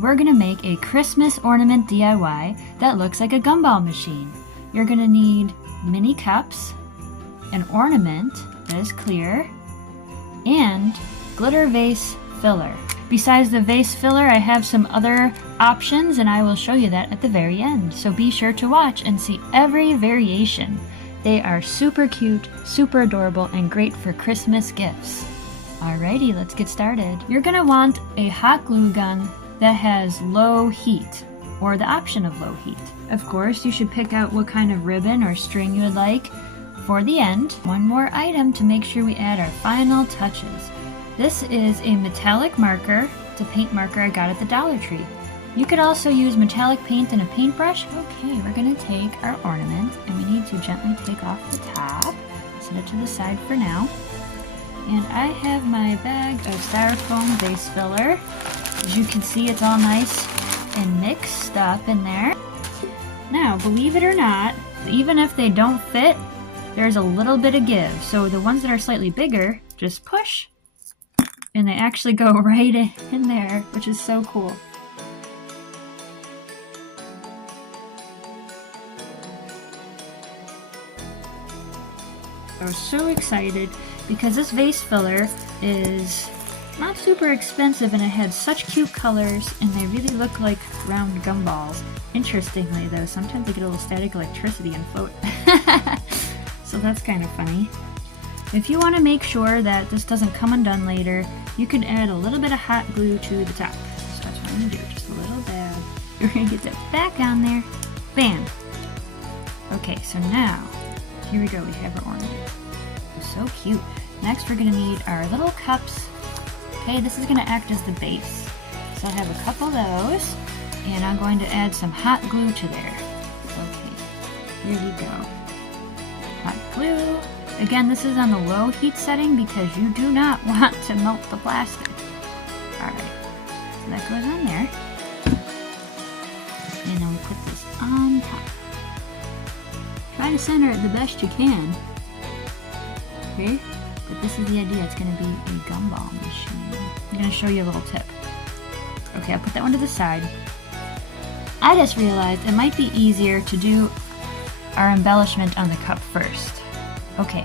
We're gonna make a Christmas ornament DIY that looks like a gumball machine. You're gonna need mini cups, an ornament that is clear, and glitter vase filler. Besides the vase filler, I have some other options and I will show you that at the very end. So be sure to watch and see every variation. They are super cute, super adorable, and great for Christmas gifts. Alrighty, let's get started. You're gonna want a hot glue gun that has low heat, or the option of low heat. Of course, you should pick out what kind of ribbon or string you would like for the end. One more item to make sure we add our final touches. This is a metallic marker. It's a paint marker I got at the Dollar Tree. You could also use metallic paint and a paintbrush. Okay, we're gonna take our ornament and we need to gently take off the top. Set it to the side for now. And I have my bag of styrofoam vase filler. As you can see, it's all nice and mixed up in there. Now, believe it or not, even if they don't fit, there's a little bit of give. So the ones that are slightly bigger, just push, and they actually go right in there, which is so cool. I was so excited because this vase filler is not super expensive and it had such cute colors and they really look like round gumballs. Interestingly though, sometimes they get a little static electricity and float. So that's kind of funny. If you want to make sure that this doesn't come undone later, you can add a little bit of hot glue to the top. So that's what I'm going to do, just a little dab. You're going to get that back on there. Bam! Okay, so now, here we go, we have our ornament. It's so cute. Next we're going to need our little cups. Okay, this is going to act as the base. So I have a couple of those, and I'm going to add some hot glue to there. Okay, here we go. Hot glue. Again, this is on the low heat setting because you do not want to melt the plastic. Alright, so that goes on there. And then we put this on top. Try to center it the best you can. Okay? But this is the idea, it's going to be a gumball machine. I'm going to show you a little tip. Okay, I'll put that one to the side. I just realized it might be easier to do our embellishment on the cup first. Okay,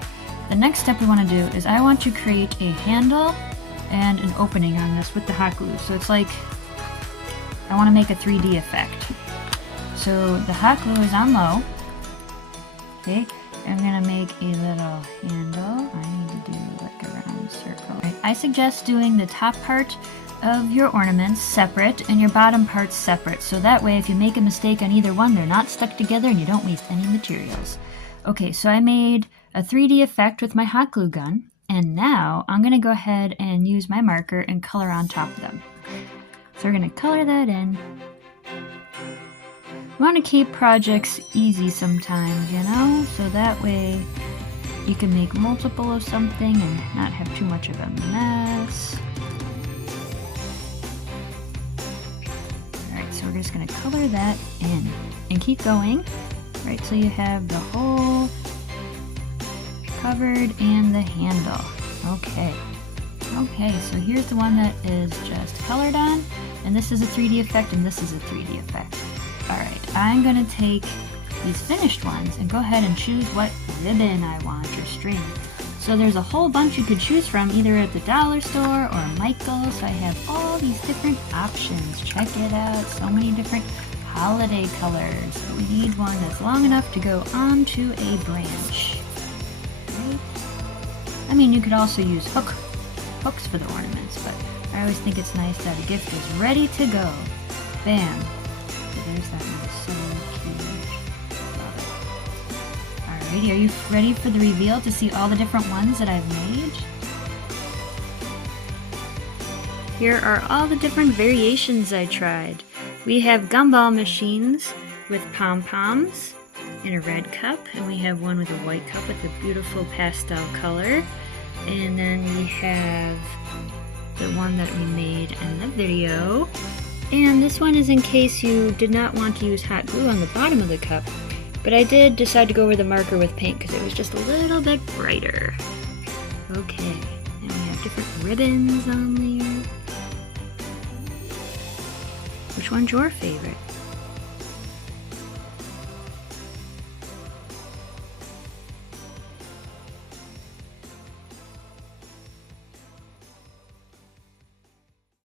the next step we want to do is I want to create a handle and an opening on this with the hot glue. So it's like, I want to make a 3D effect. So the hot glue is on low. Okay, I'm going to make a little handle. I need to do like a round circle. I suggest doing the top part of your ornaments separate and your bottom parts separate. So that way if you make a mistake on either one, they're not stuck together and you don't waste any materials. Okay, so I made a 3D effect with my hot glue gun, and now I'm going to go ahead and use my marker and color on top of them. So we're going to color that in. You want to keep projects easy sometimes, you know, so that way you can make multiple of something and not have too much of a mess. Alright, so we're just going to color that in and keep going, right, so you have the whole covered and the handle. Okay. Okay, so here's the one that is just colored on, and this is a 3D effect, and this is a 3D effect. Alright, I'm going to take these finished ones and go ahead and choose what ribbon I want or string. So there's a whole bunch you could choose from, either at the dollar store or Michael's. So I have all these different options. Check it out, so many different holiday colors. But we need one that's long enough to go onto a branch. I mean, you could also use hooks for the ornaments, but I always think it's nice that a gift is ready to go. Bam. So there's that one. So cute. Love it. Alrighty, are you ready for the reveal to see all the different ones that I've made? Here are all the different variations I tried. We have gumball machines with pom-poms in a red cup, and we have one with a white cup with a beautiful pastel color, and then we have the one that we made in the video, and this one is in case you did not want to use hot glue on the bottom of the cup, but I did decide to go over the marker with paint because it was just a little bit brighter. Okay, and we have different ribbons on there. Which one's your favorite?